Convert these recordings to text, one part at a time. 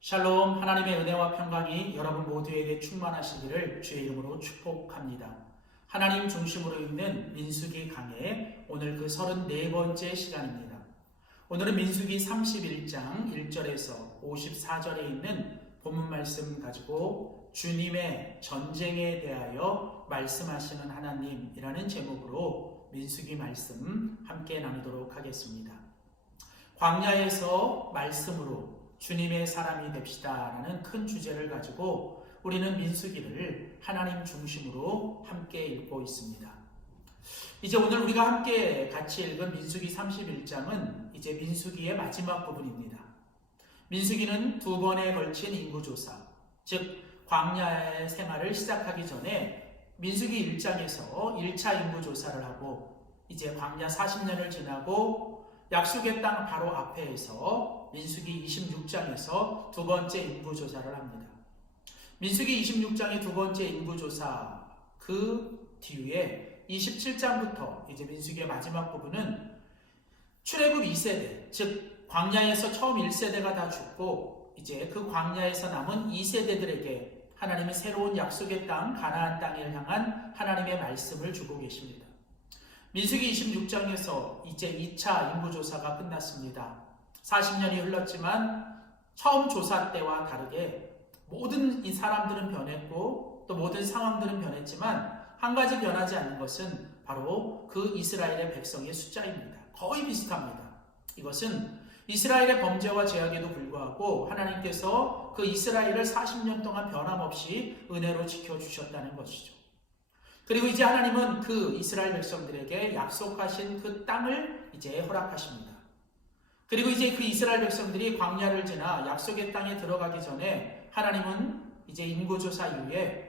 샬롬, 하나님의 은혜와 평강이 여러분 모두에게 충만하시기를 주의 이름으로 축복합니다. 하나님 중심으로 있는 민수기 강의 오늘 그 34번째 시간입니다. 오늘은 민수기 31장 1절에서 54절에 있는 본문 말씀 가지고 주님의 전쟁에 대하여 말씀하시는 하나님이라는 제목으로 민수기 말씀 함께 나누도록 하겠습니다. 광야에서 말씀으로 주님의 사람이 됩시다라는 큰 주제를 가지고 우리는 민수기를 하나님 중심으로 함께 읽고 있습니다. 이제 오늘 우리가 함께 같이 읽은 민수기 31장은 이제 민수기의 마지막 부분입니다. 민수기는 두 번에 걸친 인구조사, 즉 광야의 생활을 시작하기 전에 민수기 1장에서 1차 인구조사를 하고 이제 광야 40년을 지나고 약속의 땅 바로 앞에서 민수기 26장에서 두 번째 인구조사를 합니다. 민수기 26장의 두 번째 인구조사 그 뒤에 27장부터 이제 민수기의 마지막 부분은 출애굽 2세대, 즉 광야에서 처음 1세대가 다 죽고 이제 그 광야에서 남은 2세대들에게 하나님은 새로운 약속의 땅 가나안 땅을 향한 하나님의 말씀을 주고 계십니다. 민수기 26장에서 이제 2차 인구조사가 끝났습니다. 40년이 흘렀지만 처음 조사 때와 다르게 모든 이 사람들은 변했고 또 모든 상황들은 변했지만 한 가지 변하지 않는 것은 바로 그 이스라엘의 백성의 숫자입니다. 거의 비슷합니다. 이것은 이스라엘의 범죄와 죄악에도 불구하고 하나님께서 그 이스라엘을 40년 동안 변함없이 은혜로 지켜주셨다는 것이죠. 그리고 이제 하나님은 그 이스라엘 백성들에게 약속하신 그 땅을 이제 허락하십니다. 그리고 이제 그 이스라엘 백성들이 광야를 지나 약속의 땅에 들어가기 전에 하나님은 이제 인구조사 이후에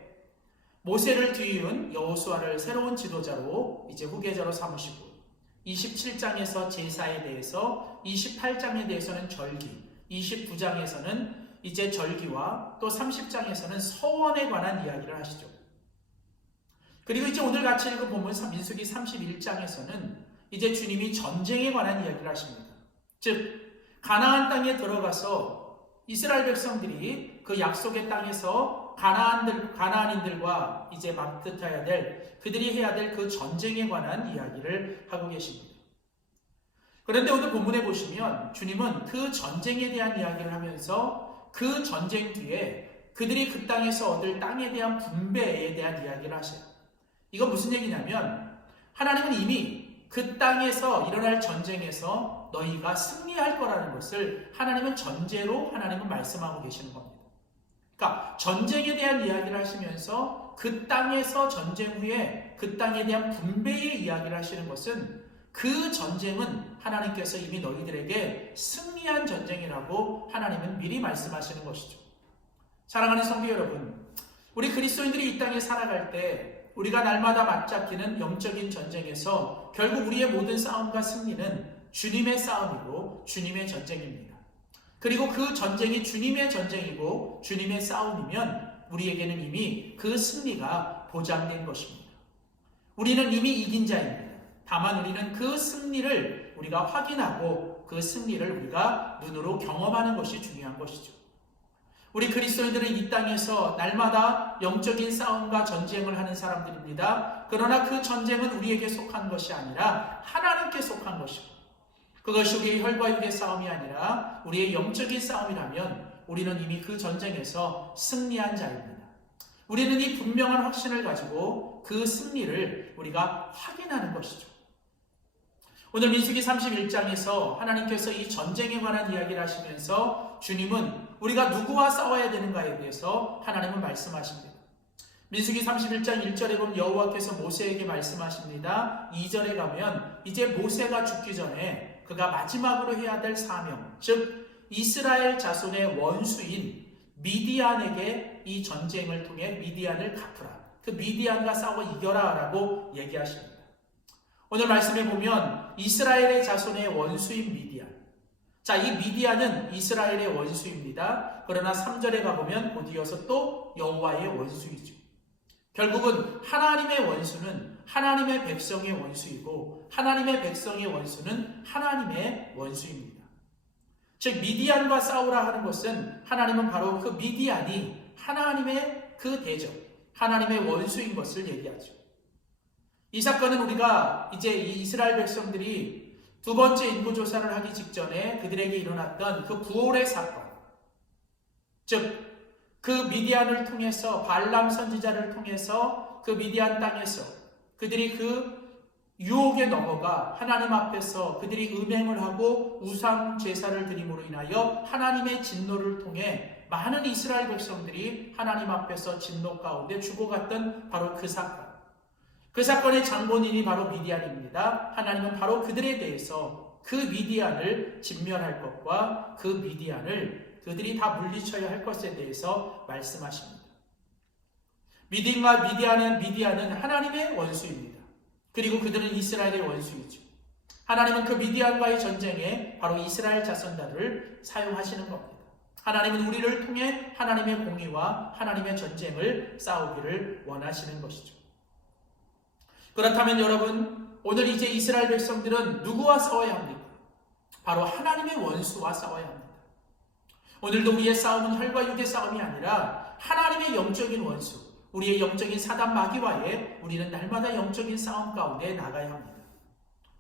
모세를 뒤이은 여호수아를 새로운 지도자로 이제 후계자로 삼으시고 27장에서 제사에 대해서 28장에 대해서는 절기, 29장에서는 이제 절기와 또 30장에서는 서원에 관한 이야기를 하시죠. 그리고 이제 오늘 같이 읽은 본문 민수기 31장에서는 이제 주님이 전쟁에 관한 이야기를 하십니다. 즉 가나안 땅에 들어가서 이스라엘 백성들이 그 약속의 땅에서 가나안인들과 이제 맞붙어야 될 그들이 해야 될 그 전쟁에 관한 이야기를 하고 계십니다. 그런데 오늘 본문에 보시면 주님은 그 전쟁에 대한 이야기를 하면서 그 전쟁 뒤에 그들이 그 땅에서 얻을 땅에 대한 분배에 대한 이야기를 하셔요. 이건 무슨 얘기냐면 하나님은 이미 그 땅에서 일어날 전쟁에서 너희가 승리할 거라는 것을 하나님은 전제로 하나님은 말씀하고 계시는 겁니다. 그러니까 전쟁에 대한 이야기를 하시면서 그 땅에서 전쟁 후에 그 땅에 대한 분배의 이야기를 하시는 것은 그 전쟁은 하나님께서 이미 너희들에게 승리한 전쟁이라고 하나님은 미리 말씀하시는 것이죠. 사랑하는 성도 여러분, 우리 그리스도인들이 이 땅에 살아갈 때 우리가 날마다 맞잡히는 영적인 전쟁에서 결국 우리의 모든 싸움과 승리는 주님의 싸움이고 주님의 전쟁입니다. 그리고 그 전쟁이 주님의 전쟁이고 주님의 싸움이면 우리에게는 이미 그 승리가 보장된 것입니다. 우리는 이미 이긴 자입니다. 다만 우리는 그 승리를 우리가 확인하고 그 승리를 우리가 눈으로 경험하는 것이 중요한 것이죠. 우리 그리스도인들은 이 땅에서 날마다 영적인 싸움과 전쟁을 하는 사람들입니다. 그러나 그 전쟁은 우리에게 속한 것이 아니라 하나님께 속한 것이고 그것이 우리의 혈과 육의 싸움이 아니라 우리의 영적인 싸움이라면 우리는 이미 그 전쟁에서 승리한 자입니다. 우리는 이 분명한 확신을 가지고 그 승리를 우리가 확인하는 것이죠. 오늘 민수기 31장에서 하나님께서 이 전쟁에 관한 이야기를 하시면서 주님은 우리가 누구와 싸워야 되는가에 대해서 하나님은 말씀하십니다. 민수기 31장 1절에 보면 여호와께서 모세에게 말씀하십니다. 2절에 가면 이제 모세가 죽기 전에 그가 마지막으로 해야 될 사명, 즉 이스라엘 자손의 원수인 미디안에게 이 전쟁을 통해 미디안을 갚으라. 그 미디안과 싸워 이겨라 라고 얘기하십니다. 오늘 말씀에 보면 이스라엘의 자손의 원수인 미디안. 자, 이 미디안은 이스라엘의 원수입니다. 그러나 3절에 가보면 곧 이어서 또 여호와의 원수이죠. 결국은 하나님의 원수는 하나님의 백성의 원수이고 하나님의 백성의 원수는 하나님의 원수입니다. 즉 미디안과 싸우라 하는 것은 하나님은 바로 그 미디안이 하나님의 그 대적, 하나님의 원수인 것을 얘기하죠. 이 사건은 우리가 이제 이 이스라엘 백성들이 두 번째 인구조사를 하기 직전에 그들에게 일어났던 그 부올의 사건, 즉 그 미디안을 통해서 발람 선지자를 통해서 그 미디안 땅에서 그들이 그 유혹에 넘어가 하나님 앞에서 그들이 음행을 하고 우상 제사를 드림으로 인하여 하나님의 진노를 통해 많은 이스라엘 백성들이 하나님 앞에서 진노 가운데 죽어갔던 바로 그 사건. 그 사건의 장본인이 바로 미디안입니다. 하나님은 바로 그들에 대해서 그 미디안을 진멸할 것과 그 미디안을 그들이 다 물리쳐야 할 것에 대해서 말씀하십니다. 미디안은 하나님의 원수입니다. 그리고 그들은 이스라엘의 원수이죠. 하나님은 그 미디안과의 전쟁에 바로 이스라엘 자손들을 사용하시는 겁니다. 하나님은 우리를 통해 하나님의 공의와 하나님의 전쟁을 싸우기를 원하시는 것이죠. 그렇다면 여러분, 오늘 이제 이스라엘 백성들은 누구와 싸워야 합니까? 바로 하나님의 원수와 싸워야 합니다. 오늘도 우리의 싸움은 혈과 육의 싸움이 아니라 하나님의 영적인 원수, 우리의 영적인 사단 마귀와의 우리는 날마다 영적인 싸움 가운데 나가야 합니다.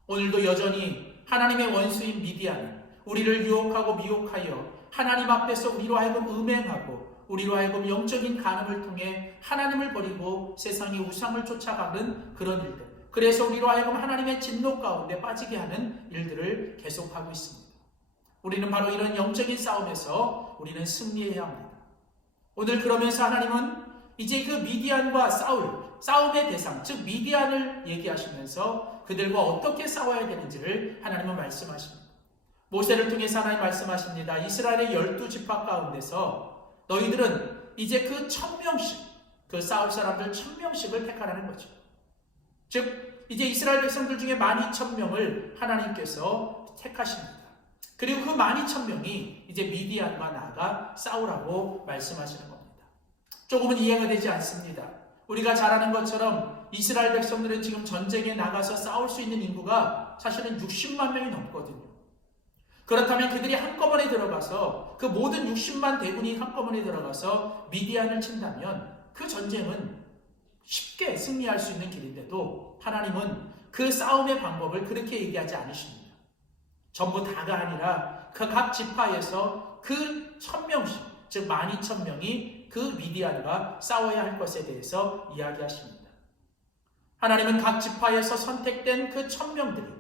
오늘도 여전히 하나님의 원수인 미디안은 우리를 유혹하고 미혹하여 하나님 앞에서 우리로 하여금 음행하고 우리로 하여금 영적인 간음을 통해 하나님을 버리고 세상의 우상을 쫓아가는 그런 일들, 그래서 우리로 하여금 하나님의 진노 가운데 빠지게 하는 일들을 계속하고 있습니다. 우리는 바로 이런 영적인 싸움에서 우리는 승리해야 합니다. 오늘 그러면서 하나님은 이제 그 미디안과 싸움의 대상, 즉 미디안을 얘기하시면서 그들과 어떻게 싸워야 되는지를 하나님은 말씀하십니다. 모세를 통해서 하나님 말씀하십니다. 이스라엘의 12지파 가운데서 너희들은 이제 그 1000명씩, 그 싸울 사람들 1000명씩을 택하라는 거죠. 즉 이제 이스라엘 백성들 중에 12,000명을 하나님께서 택하십니다. 그리고 그 12,000명이 이제 미디안과 나아가 싸우라고 말씀하시는 겁니다. 조금은 이해가 되지 않습니다. 우리가 잘 아는 것처럼 이스라엘 백성들은 지금 전쟁에 나가서 싸울 수 있는 인구가 사실은 60만 명이 넘거든요. 그렇다면 그들이 한꺼번에 들어가서 그 모든 60만 대군이 한꺼번에 들어가서 미디안을 친다면 그 전쟁은 쉽게 승리할 수 있는 길인데도 하나님은 그 싸움의 방법을 그렇게 얘기하지 않으십니다. 전부 다가 아니라 그 각 지파에서 그 1000명씩, 즉 12,000명이 그 미디안과 싸워야 할 것에 대해서 이야기하십니다. 하나님은 각 지파에서 선택된 그 1000명들이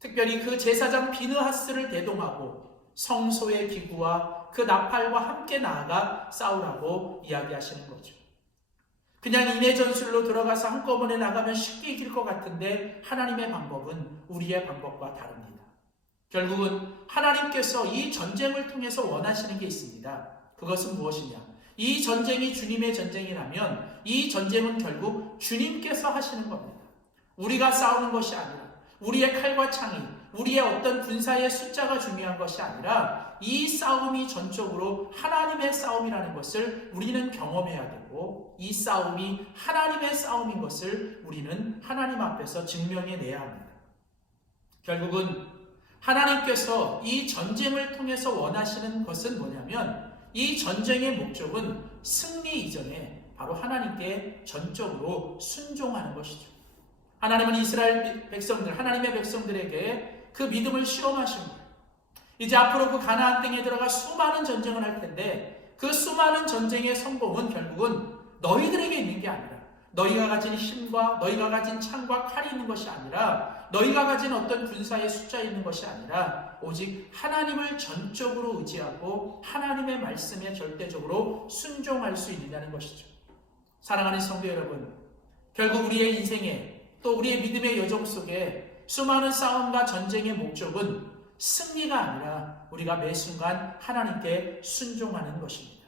특별히 그 제사장 비느하스를 대동하고 성소의 기구와 그 나팔과 함께 나아가 싸우라고 이야기하시는 거죠. 그냥 인해 전술로 들어가서 한꺼번에 나가면 쉽게 이길 것 같은데 하나님의 방법은 우리의 방법과 다릅니다. 결국은 하나님께서 이 전쟁을 통해서 원하시는 게 있습니다. 그것은 무엇이냐? 이 전쟁이 주님의 전쟁이라면 이 전쟁은 결국 주님께서 하시는 겁니다. 우리가 싸우는 것이 아니라 우리의 칼과 창이, 우리의 어떤 군사의 숫자가 중요한 것이 아니라 이 싸움이 전적으로 하나님의 싸움이라는 것을 우리는 경험해야 되고 이 싸움이 하나님의 싸움인 것을 우리는 하나님 앞에서 증명해내야 합니다. 결국은 하나님께서 이 전쟁을 통해서 원하시는 것은 뭐냐면 이 전쟁의 목적은 승리 이전에 바로 하나님께 전적으로 순종하는 것이죠. 하나님은 이스라엘 백성들, 하나님의 백성들에게 그 믿음을 실험하신 거예요. 이제 앞으로 그 가나안 땅에 들어가 수많은 전쟁을 할 텐데 그 수많은 전쟁의 성공은 결국은 너희들에게 있는 게 아니라 너희가 가진 힘과 너희가 가진 창과 칼이 있는 것이 아니라 너희가 가진 어떤 군사의 숫자에 있는 것이 아니라 오직 하나님을 전적으로 의지하고 하나님의 말씀에 절대적으로 순종할 수 있느냐는 것이죠. 사랑하는 성도 여러분, 결국 우리의 인생에 또 우리의 믿음의 여정 속에 수많은 싸움과 전쟁의 목적은 승리가 아니라 우리가 매 순간 하나님께 순종하는 것입니다.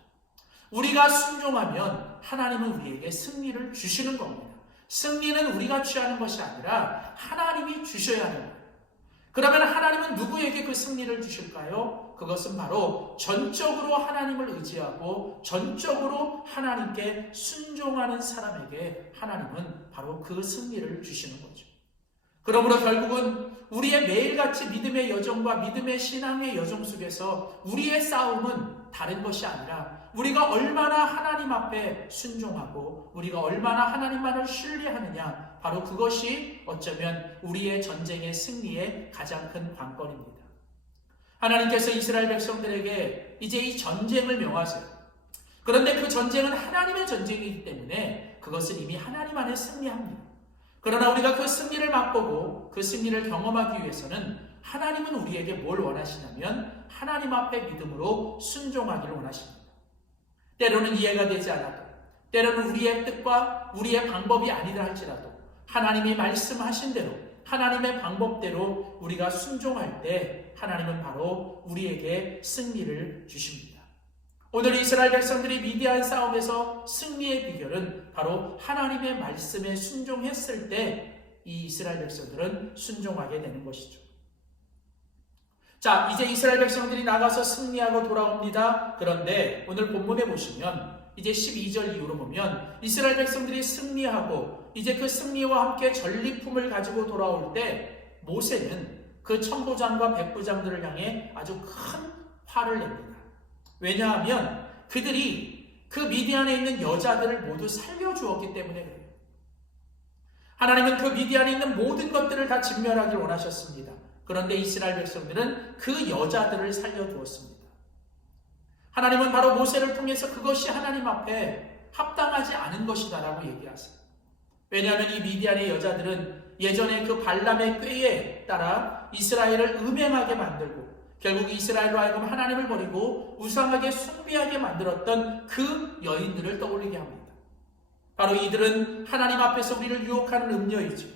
우리가 순종하면 하나님은 우리에게 승리를 주시는 겁니다. 승리는 우리가 취하는 것이 아니라 하나님이 주셔야 하는 거예요. 그러면 하나님은 누구에게 그 승리를 주실까요? 그것은 바로 전적으로 하나님을 의지하고 전적으로 하나님께 순종하는 사람에게 하나님은 바로 그 승리를 주시는 거죠. 그러므로 결국은 우리의 매일같이 믿음의 여정과 믿음의 신앙의 여정 속에서 우리의 싸움은 다른 것이 아니라 우리가 얼마나 하나님 앞에 순종하고 우리가 얼마나 하나님만을 신뢰하느냐, 바로 그것이 어쩌면 우리의 전쟁의 승리의 가장 큰 관건입니다. 하나님께서 이스라엘 백성들에게 이제 이 전쟁을 명하세요. 그런데 그 전쟁은 하나님의 전쟁이기 때문에 그것은 이미 하나님 안에 승리합니다. 그러나 우리가 그 승리를 맛보고 그 승리를 경험하기 위해서는 하나님은 우리에게 뭘 원하시냐면 하나님 앞에 믿음으로 순종하기를 원하십니다. 때로는 이해가 되지 않아도, 때로는 우리의 뜻과 우리의 방법이 아니라 할지라도 하나님이 말씀하신 대로, 하나님의 방법대로 우리가 순종할 때 하나님은 바로 우리에게 승리를 주십니다. 오늘 이스라엘 백성들이 미디안 싸움에서 승리의 비결은 바로 하나님의 말씀에 순종했을 때 이 이스라엘 백성들은 순종하게 되는 것이죠. 자, 이제 이스라엘 백성들이 나가서 승리하고 돌아옵니다. 그런데 오늘 본문에 보시면 이제 12절 이후로 보면 이스라엘 백성들이 승리하고 이제 그 승리와 함께 전리품을 가지고 돌아올 때 모세는 그 천부장과 백부장들을 향해 아주 큰 화를 냅니다. 왜냐하면 그들이 그 미디안에 있는 여자들을 모두 살려주었기 때문에 그래요. 하나님은 그 미디안에 있는 모든 것들을 다 진멸하길 원하셨습니다. 그런데 이스라엘 백성들은 그 여자들을 살려두었습니다. 하나님은 바로 모세를 통해서 그것이 하나님 앞에 합당하지 않은 것이다라고 얘기하세요. 왜냐하면 이 미디안의 여자들은 예전에 그 발람의 꾀에 따라 이스라엘을 음행하게 만들고 결국 이스라엘로 하여금 하나님을 버리고 우상하게 숭배하게 만들었던 그 여인들을 떠올리게 합니다. 바로 이들은 하나님 앞에서 우리를 유혹하는 음녀이죠.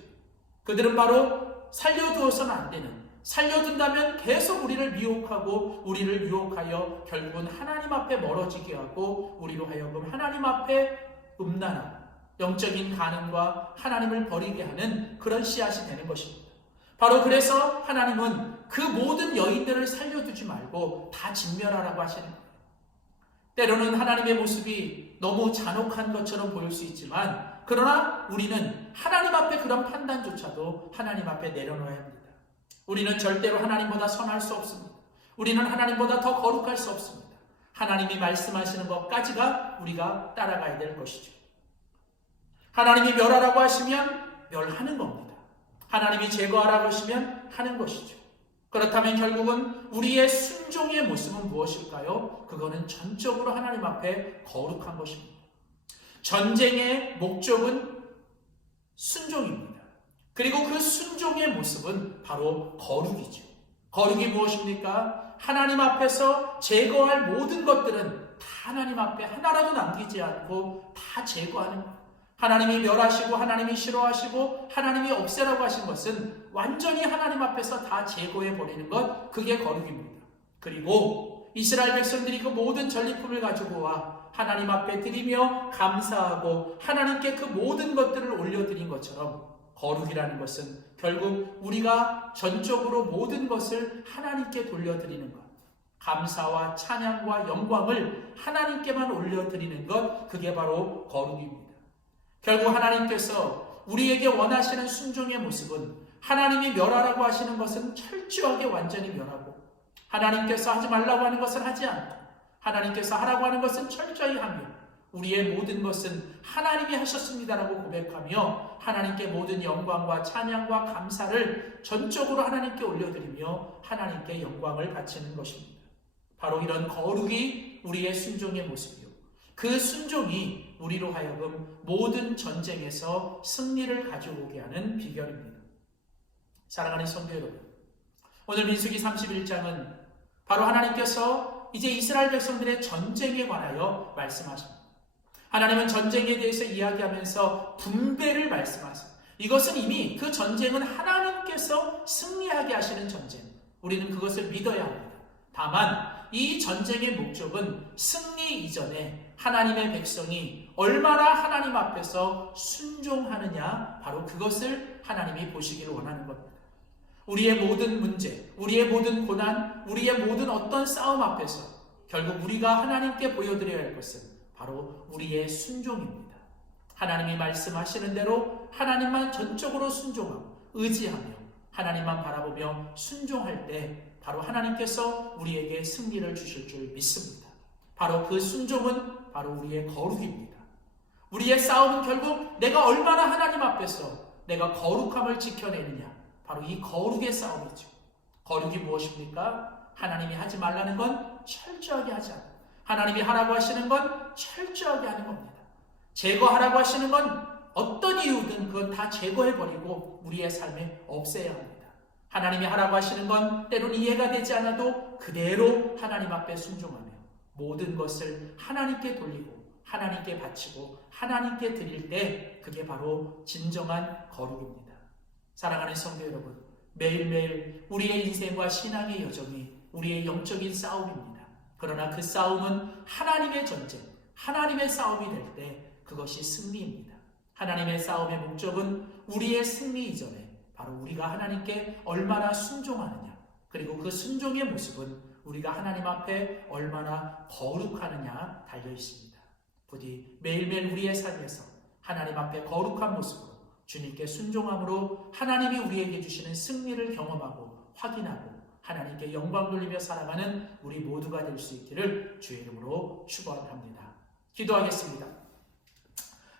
그들은 바로 살려두어서는 안 되는, 살려둔다면 계속 우리를 미혹하고 우리를 유혹하여 결국은 하나님 앞에 멀어지게 하고 우리로 하여금 하나님 앞에 음란하고 영적인 간음과 하나님을 버리게 하는 그런 씨앗이 되는 것입니다. 바로 그래서 하나님은 그 모든 여인들을 살려두지 말고 다 진멸하라고 하시는 거예요. 때로는 하나님의 모습이 너무 잔혹한 것처럼 보일 수 있지만 그러나 우리는 하나님 앞에 그런 판단조차도 하나님 앞에 내려놓아야 합니다. 우리는 절대로 하나님보다 선할 수 없습니다. 우리는 하나님보다 더 거룩할 수 없습니다. 하나님이 말씀하시는 것까지가 우리가 따라가야 될 것이죠. 하나님이 멸하라고 하시면 멸하는 겁니다. 하나님이 제거하라고 하시면 하는 것이죠. 그렇다면 결국은 우리의 순종의 모습은 무엇일까요? 그거는 전적으로 하나님 앞에 거룩한 것입니다. 전쟁의 목적은 순종입니다. 그리고 그 순종의 모습은 바로 거룩이죠. 거룩이 무엇입니까? 하나님 앞에서 제거할 모든 것들은 다 하나님 앞에 하나라도 남기지 않고 다 제거하는 것. 하나님이 멸하시고 하나님이 싫어하시고 하나님이 없애라고 하신 것은 완전히 하나님 앞에서 다 제거해버리는 것, 그게 거룩입니다. 그리고 이스라엘 백성들이 그 모든 전리품을 가지고 와 하나님 앞에 드리며 감사하고 하나님께 그 모든 것들을 올려드린 것처럼 거룩이라는 것은 결국 우리가 전적으로 모든 것을 하나님께 돌려드리는 것, 감사와 찬양과 영광을 하나님께만 올려드리는 것, 그게 바로 거룩입니다. 결국 하나님께서 우리에게 원하시는 순종의 모습은 하나님이 멸하라고 하시는 것은 철저하게 완전히 멸하고 하나님께서 하지 말라고 하는 것은 하지 않고 하나님께서 하라고 하는 것은 철저히 하며 우리의 모든 것은 하나님이 하셨습니다라고 고백하며 하나님께 모든 영광과 찬양과 감사를 전적으로 하나님께 올려드리며 하나님께 영광을 바치는 것입니다. 바로 이런 거룩이 우리의 순종의 모습이요. 그 순종이 우리로 하여금 모든 전쟁에서 승리를 가져오게 하는 비결입니다. 사랑하는 성도 여러분, 오늘 민수기 31장은 바로 하나님께서 이제 이스라엘 백성들의 전쟁에 관하여 말씀하십니다. 하나님은 전쟁에 대해서 이야기하면서 분배를 말씀하세요. 이것은 이미 그 전쟁은 하나님께서 승리하게 하시는 전쟁. 우리는 그것을 믿어야 합니다. 다만 이 전쟁의 목적은 승리 이전에 하나님의 백성이 얼마나 하나님 앞에서 순종하느냐, 바로 그것을 하나님이 보시기를 원하는 겁니다. 우리의 모든 문제, 우리의 모든 고난, 우리의 모든 어떤 싸움 앞에서 결국 우리가 하나님께 보여드려야 할 것은 바로 우리의 순종입니다. 하나님이 말씀하시는 대로 하나님만 전적으로 순종하고 의지하며 하나님만 바라보며 순종할 때 바로 하나님께서 우리에게 승리를 주실 줄 믿습니다. 바로 그 순종은 바로 우리의 거룩입니다. 우리의 싸움은 결국 내가 얼마나 하나님 앞에서 내가 거룩함을 지켜내느냐, 바로 이 거룩의 싸움이죠. 거룩이 무엇입니까? 하나님이 하지 말라는 건 철저하게 하지 않고, 하나님이 하라고 하시는 건 철저하게 하는 겁니다. 제거하라고 하시는 건 어떤 이유든 그건 다 제거해버리고 우리의 삶에 없애야 합니다. 하나님이 하라고 하시는 건 때로는 이해가 되지 않아도 그대로 하나님 앞에 순종하며 모든 것을 하나님께 돌리고 하나님께 바치고 하나님께 드릴 때 그게 바로 진정한 거룩입니다. 사랑하는 성도 여러분, 매일매일 우리의 인생과 신앙의 여정이 우리의 영적인 싸움입니다. 그러나 그 싸움은 하나님의 전쟁, 하나님의 싸움이 될 때 그것이 승리입니다. 하나님의 싸움의 목적은 우리의 승리 이전에 바로 우리가 하나님께 얼마나 순종하느냐, 그리고 그 순종의 모습은 우리가 하나님 앞에 얼마나 거룩하느냐 달려 있습니다. 부디 매일매일 우리의 삶에서 하나님 앞에 거룩한 모습으로 주님께 순종함으로 하나님이 우리에게 주시는 승리를 경험하고 확인하고 하나님께 영광 돌리며 살아가는 우리 모두가 될 수 있기를 주의 이름으로 축원합니다. 기도하겠습니다.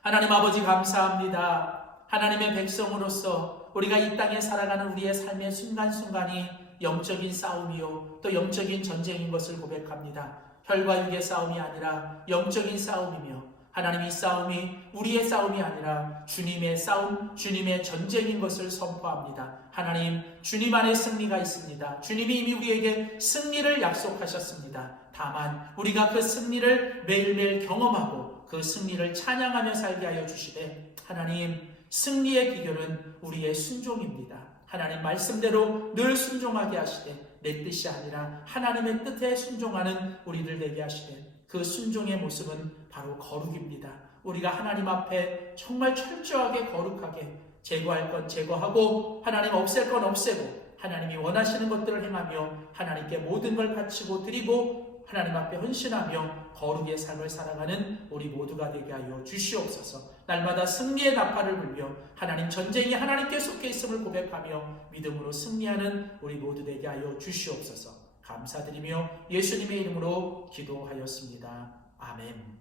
하나님 아버지 감사합니다. 하나님의 백성으로서 우리가 이 땅에 살아가는 우리의 삶의 순간순간이 영적인 싸움이요 또 영적인 전쟁인 것을 고백합니다. 혈과 육의 싸움이 아니라 영적인 싸움이며 하나님 이 싸움이 우리의 싸움이 아니라 주님의 싸움, 주님의 전쟁인 것을 선포합니다. 하나님, 주님 안에 승리가 있습니다. 주님이 이미 우리에게 승리를 약속하셨습니다. 다만 우리가 그 승리를 매일매일 경험하고 그 승리를 찬양하며 살게 하여 주시되 하나님, 승리의 비결은 우리의 순종입니다. 하나님 말씀대로 늘 순종하게 하시되 내 뜻이 아니라 하나님의 뜻에 순종하는 우리들 되게 하시되 그 순종의 모습은 바로 거룩입니다. 우리가 하나님 앞에 정말 철저하게 거룩하게 제거할 건 제거하고 하나님 없앨 건 없애고 하나님이 원하시는 것들을 행하며 하나님께 모든 걸 바치고 드리고 하나님 앞에 헌신하며 거룩의 삶을 살아가는 우리 모두가 되게 하여 주시옵소서. 날마다 승리의 나팔을 불며 하나님 전쟁이 하나님께 속해 있음을 고백하며 믿음으로 승리하는 우리 모두 되게 하여 주시옵소서. 감사드리며 예수님의 이름으로 기도하였습니다. 아멘.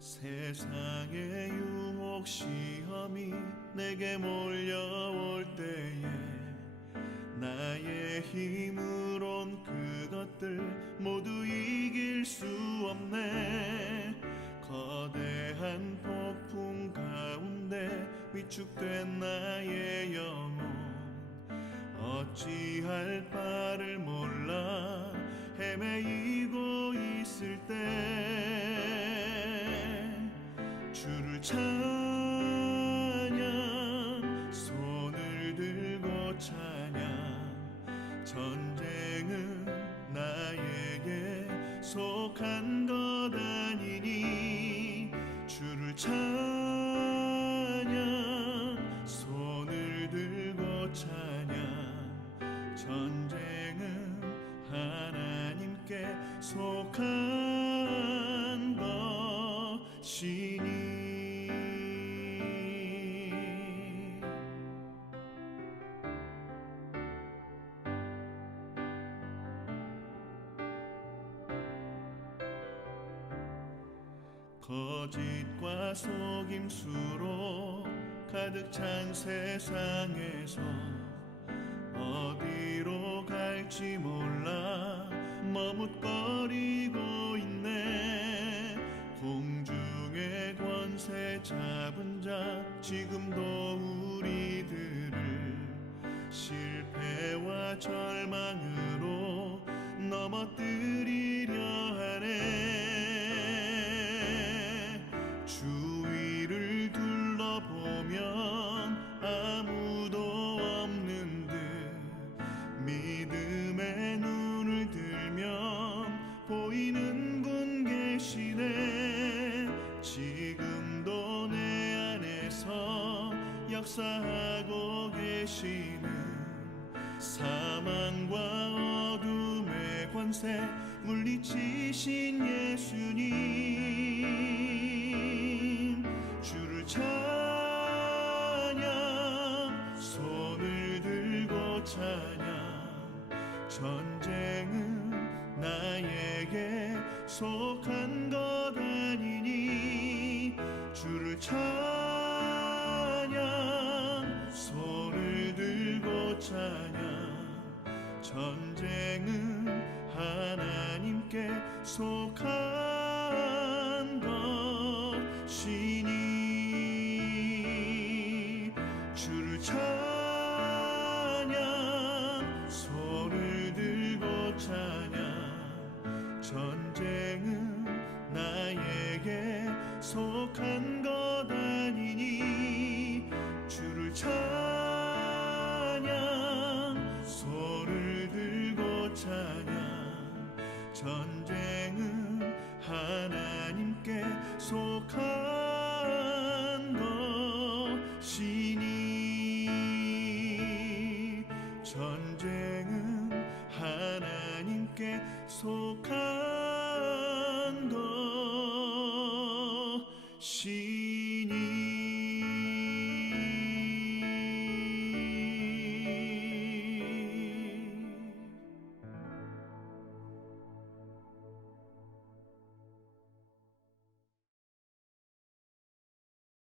세상의 유혹 시험이 내게 몰려올 때에 나의 힘으론 그것들 모두 이길 수 없네. 거대한 폭풍 가운데 위축된 나의 영혼 어찌할 바를 몰라 헤매이고 있을 때 주를 찬양 손을 들고 찬양 전쟁은 나에게 속한 것 아니니 주를 찬양 손을 들고 찬양 전쟁은 하나님께 속한 것이니 거짓과 속임수로 가득 찬 세상에서 어디로 갈지 몰라 머뭇거리고 있네. 공중의 권세 잡은 자 지금도 우리들을 실패와 절망으로 넘어뜨리려 하네. 주위를 둘러보면 아무도 없는 듯 믿음의 눈을 들면 보이는 분 계시네. 지금도 내 안에서 역사하고 계시는 사망과 어둠의 권세 물리치신 예수님 주를 찬양 손을 들고 찬양 전쟁은 나에게 속한 것 아니니 주를 찬양 손을 들고 찬양 전쟁은 하나님께 속한 것이니 주를 찬양 손을 들고 찬양 전쟁은 나에게 속한 것 아니니 주를 찬양 손을 들고 찬양 전쟁은 하나님께 속한 것이니 전쟁은 하나님께 속한 것이니